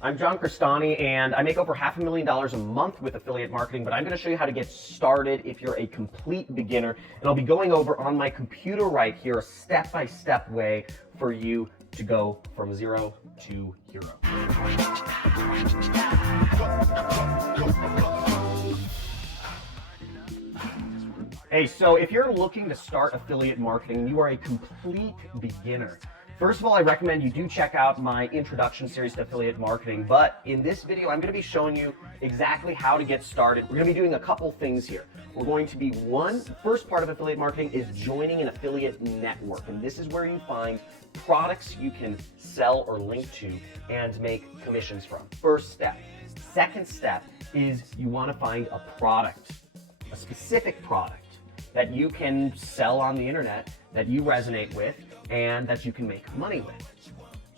I'm John Crestani, and I make over $500,000 a month with affiliate marketing, but I'm going to show you how to get started if you're a complete beginner. And I'll be going over on my computer right here a step-by-step way for you to go from zero to hero. Hey, so if you're looking to start affiliate marketing, you are a complete beginner. First of all, I recommend you do check out my introduction series to affiliate marketing, but in this video, I'm going to be showing you exactly how to get started. We're going to be doing a couple things here. We're going to be first part of affiliate marketing is joining an affiliate network, and this is where you find products you can sell or link to and make commissions from. First step. Second step is you want to find a product, a specific product that you can sell on the internet, that you resonate with, and that you can make money with. So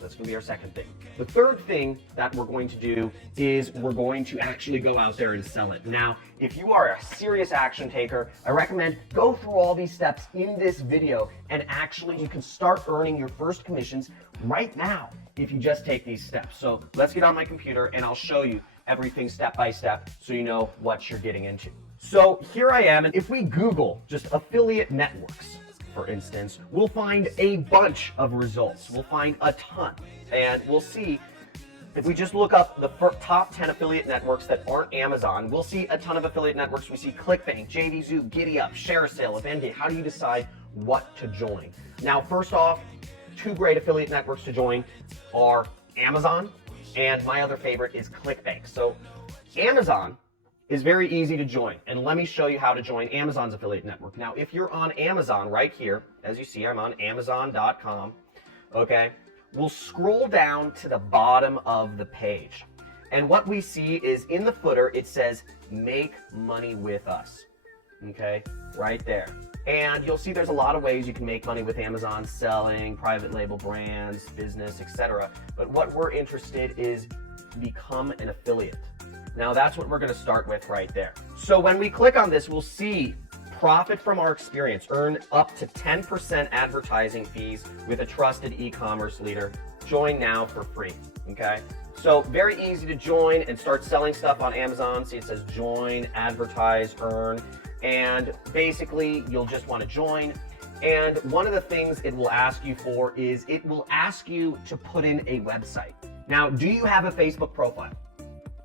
that's going to be our second thing. The third thing that we're going to do is we're going to actually go out there and sell it. Now, if you are a serious action taker, I recommend go through all these steps in this video, and actually you can start earning your first commissions right now if you just take these steps. So let's get on my computer and I'll show you everything step by step so you know what you're getting into. So here I am, and if we Google just affiliate networks, for instance, we'll find a bunch of results. We'll find a ton, and we'll see, if we just look up the top 10 affiliate networks that aren't Amazon, we'll see a ton of affiliate networks. We see ClickBank, JVZoo, GiddyUp, ShareASale, Eventbrite. How do you decide what to join? Now, first off, two great affiliate networks to join are Amazon, and my other favorite is ClickBank. So Amazon is very easy to join, and let me show you how to join Amazon's affiliate network. Now, if you're on Amazon right here, as you see, I'm on Amazon.com, okay? We'll scroll down to the bottom of the page, and what we see is in the footer, it says, make money with us, okay? Right there. And you'll see there's a lot of ways you can make money with Amazon, selling, private label brands, business, etc. But what we're interested is become an affiliate. Now that's what we're going to start with right there. So when we click on this, we'll see profit from our experience, earn up to 10% advertising fees with a trusted e-commerce leader. Join now for free, okay? So very easy to join and start selling stuff on Amazon. See, it says join, advertise, earn, and basically you'll just want to join. And one of the things it will ask you for is it will ask you to put in a website. Now, do you have a Facebook profile?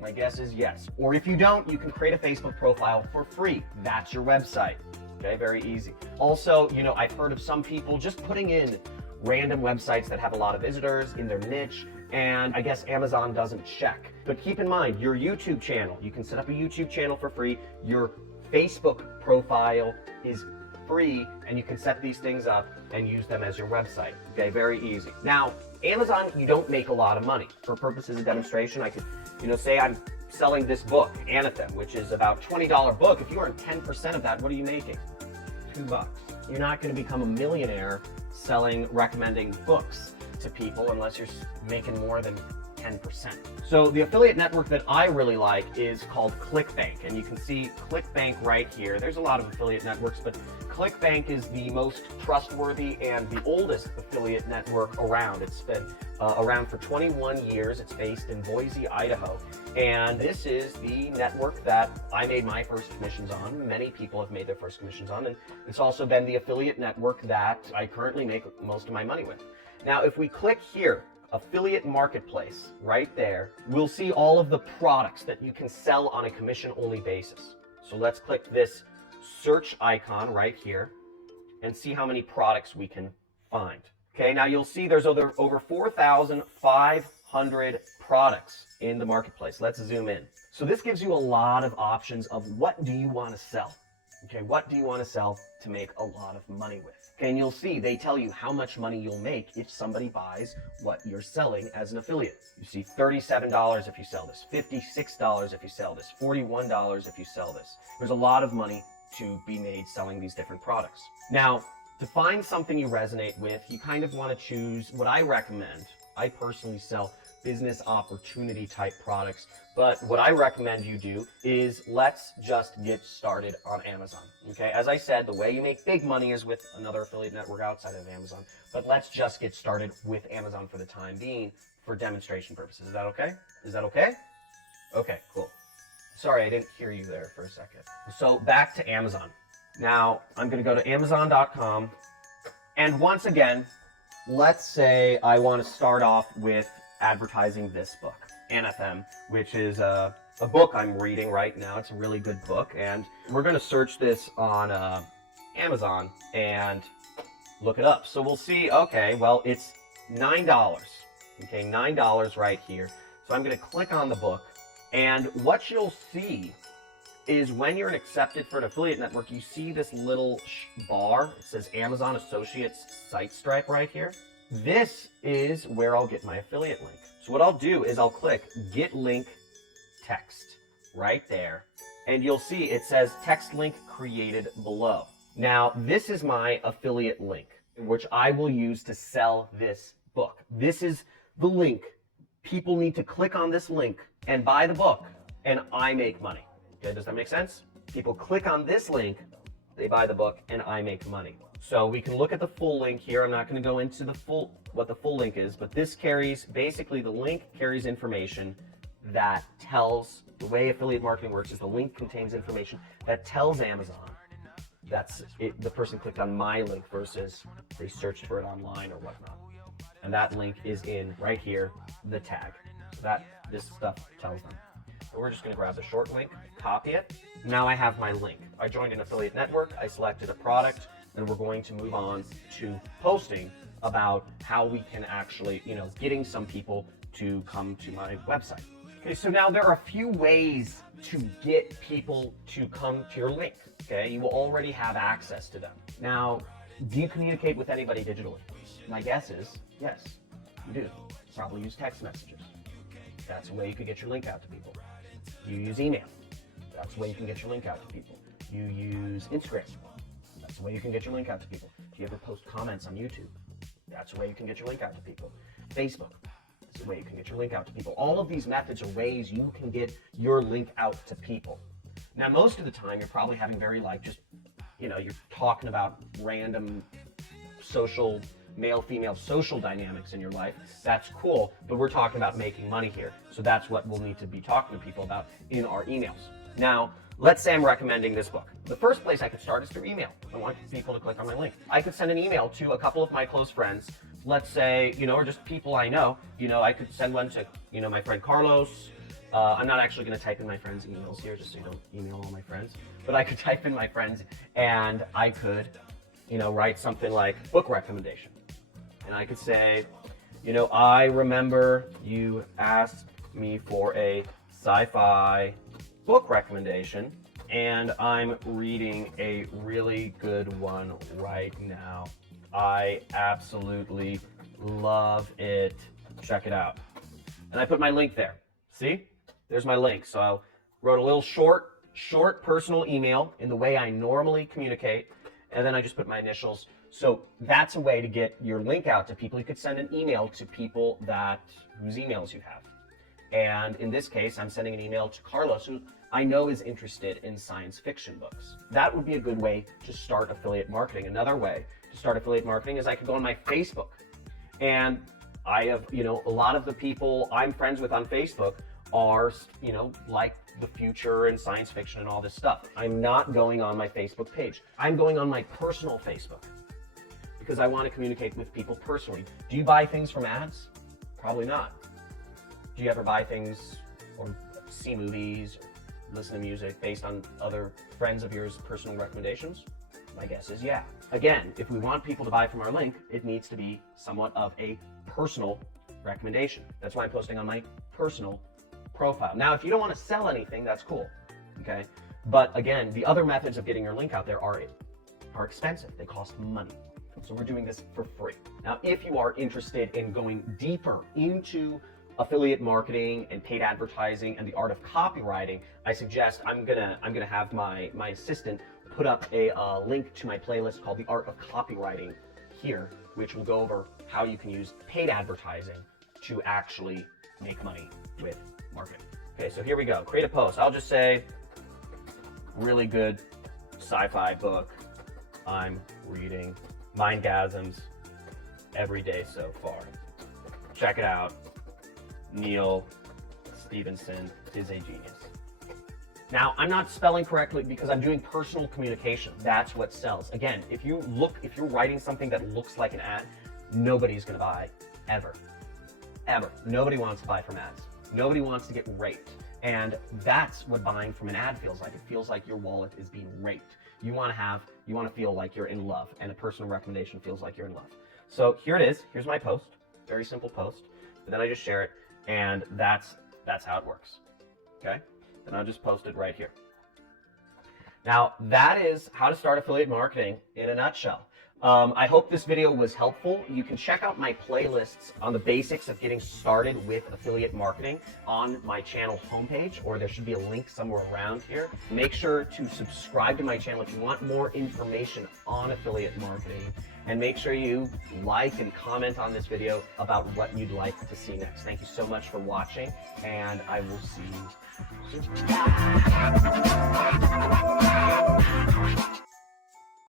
My guess is yes. Or if you don't, you can create a Facebook profile for free. That's your website. Okay, very easy. Also, you know, I've heard of some people just putting in random websites that have a lot of visitors in their niche, and I guess Amazon doesn't check. But keep in mind, your YouTube channel, you can set up a YouTube channel for free. Your Facebook profile is free, and you can set these things up and use them as your website. Okay, very easy. Now, Amazon, you don't make a lot of money. For purposes of demonstration, I could, say I'm selling this book, Anathem, which is about $20 book. If you earn 10% of that, what are you making? $2. You're not going to become a millionaire recommending books to people unless you're making more than 10%. So the affiliate network that I really like is called ClickBank, and you can see ClickBank right here. There's a lot of affiliate networks, but ClickBank is the most trustworthy and the oldest affiliate network around. It's been around for 21 years. It's based in Boise, Idaho, and this is the network that I made my first commissions on. Many people have made their first commissions on, and it's also been the affiliate network that I currently make most of my money with. Now, if we click here, Affiliate Marketplace, right there, we'll see all of the products that you can sell on a commission-only basis. So let's click this search icon right here and see how many products we can find. Okay, now you'll see there's over 4,500 products in the marketplace. Let's zoom in. So this gives you a lot of options of what do you want to sell. Okay, what do you want to sell to make a lot of money with? Okay, and you'll see they tell you how much money you'll make if somebody buys what you're selling as an affiliate. You see $37 if you sell this, $56 if you sell this, $41 if you sell this. There's a lot of money to be made selling these different products. Now, to find something you resonate with, you kind of want to choose what I recommend. I personally sell business opportunity type products, but what I recommend you do is let's just get started on Amazon. Okay, as I said, the way you make big money is with another affiliate network outside of Amazon, but let's just get started with Amazon for the time being for demonstration purposes. Is that okay? Is that okay? Okay, cool. Sorry, I didn't hear you there for a second. So back to Amazon. Now, I'm going to go to Amazon.com. And once again, let's say I want to start off with advertising this book, Anathema, which is a book I'm reading right now. It's a really good book. And we're going to search this on Amazon and look it up. So we'll see, okay, well, it's $9. Okay, $9 right here. So I'm going to click on the book. And what you'll see is when you're accepted for an affiliate network, you see this little bar. It says Amazon Associates Site Stripe right here. This is where I'll get my affiliate link. So what I'll do is I'll click Get Link Text right there. And you'll see it says text link created below. Now, this is my affiliate link, which I will use to sell this book. This is the link. People need to click on this link and buy the book, and I make money. Okay, does that make sense? People click on this link, they buy the book, and I make money. So we can look at the full link here. I'm not going to go into what the full link is, but this carries, basically the link carries information that tells, the way affiliate marketing works is the link contains information that tells Amazon that's it, the person clicked on my link versus they searched for it online or whatnot. And that link is in right here, the tag. So this stuff tells them. So we're just going to grab the short link, copy it. Now I have my link. I joined an affiliate network, I selected a product, and we're going to move on to posting about how we can actually, getting some people to come to my website. Okay, so now there are a few ways to get people to come to your link. Okay, you will already have access to them. Now, do you communicate with anybody digitally? My guess is yes, you do. Probably use text messages. That's a way you could get your link out to people. You use email. That's a way you can get your link out to people. You use Instagram. That's a way you can get your link out to people. Do you ever post comments on YouTube? That's a way you can get your link out to people. Facebook. That's a way you can get your link out to people. All of these methods are ways you can get your link out to people. Now, most of the time, you're probably having very you're talking about random social, male-female social dynamics in your life. That's cool, but we're talking about making money here. So that's what we'll need to be talking to people about in our emails. Now, let's say I'm recommending this book. The first place I could start is through email. I want people to click on my link. I could send an email to a couple of my close friends, let's say, or just people I know. I could send one to, my friend Carlos. I'm not actually going to type in my friends' emails here, just so you don't email all my friends. But I could type in my friends, and I could, write something like book recommendation. And I could say, I remember you asked me for a sci-fi book recommendation, and I'm reading a really good one right now. I absolutely love it. Check it out. And I put my link there. See? There's my link. So I wrote a little short personal email in the way I normally communicate, and then I just put my initials. So that's a way to get your link out to people. You could send an email to people whose emails you have. And in this case, I'm sending an email to Carlos, who I know is interested in science fiction books. That would be a good way to start affiliate marketing. Another way to start affiliate marketing is I could go on my Facebook. And I have, a lot of the people I'm friends with on Facebook are, like the future and science fiction and all this stuff. I'm not going on my Facebook page. I'm going on my personal Facebook because I want to communicate with people personally. Do you buy things from ads? Probably not. Do you ever buy things or see movies or listen to music based on other friends of yours' personal recommendations? My guess is yeah. Again, if we want people to buy from our link, it needs to be somewhat of a personal recommendation. That's why I'm posting on my personal profile. Now, if you don't want to sell anything, that's cool, okay? But again, the other methods of getting your link out there are expensive. They cost money. So we're doing this for free. Now, if you are interested in going deeper into affiliate marketing and paid advertising and the art of copywriting, I suggest I'm gonna have my assistant put up a link to my playlist called The Art of Copywriting here, which will go over how you can use paid advertising to actually make money with marketing. Okay, so here we go. Create a post. I'll just say, really good sci-fi book I'm reading, Mindgasms, every day so far. Check it out. Neal Stephenson is a genius. Now, I'm not spelling correctly because I'm doing personal communication. That's what sells. Again, if you're writing something that looks like an ad, nobody's gonna buy, ever. Ever. Nobody wants to buy from ads. Nobody wants to get raped. And that's what buying from an ad feels like. It feels like your wallet is being raped. You wanna feel like you're in love, and a personal recommendation feels like you're in love. So here it is, here's my post, very simple post, but then I just share it, and that's how it works, okay? Then I'll just post it right here. Now, that is how to start affiliate marketing in a nutshell. I hope this video was helpful. You can check out my playlists on the basics of getting started with affiliate marketing on my channel homepage, or there should be a link somewhere around here. Make sure to subscribe to my channel if you want more information on affiliate marketing, and make sure you like and comment on this video about what you'd like to see next. Thank you so much for watching, and I will see you soon.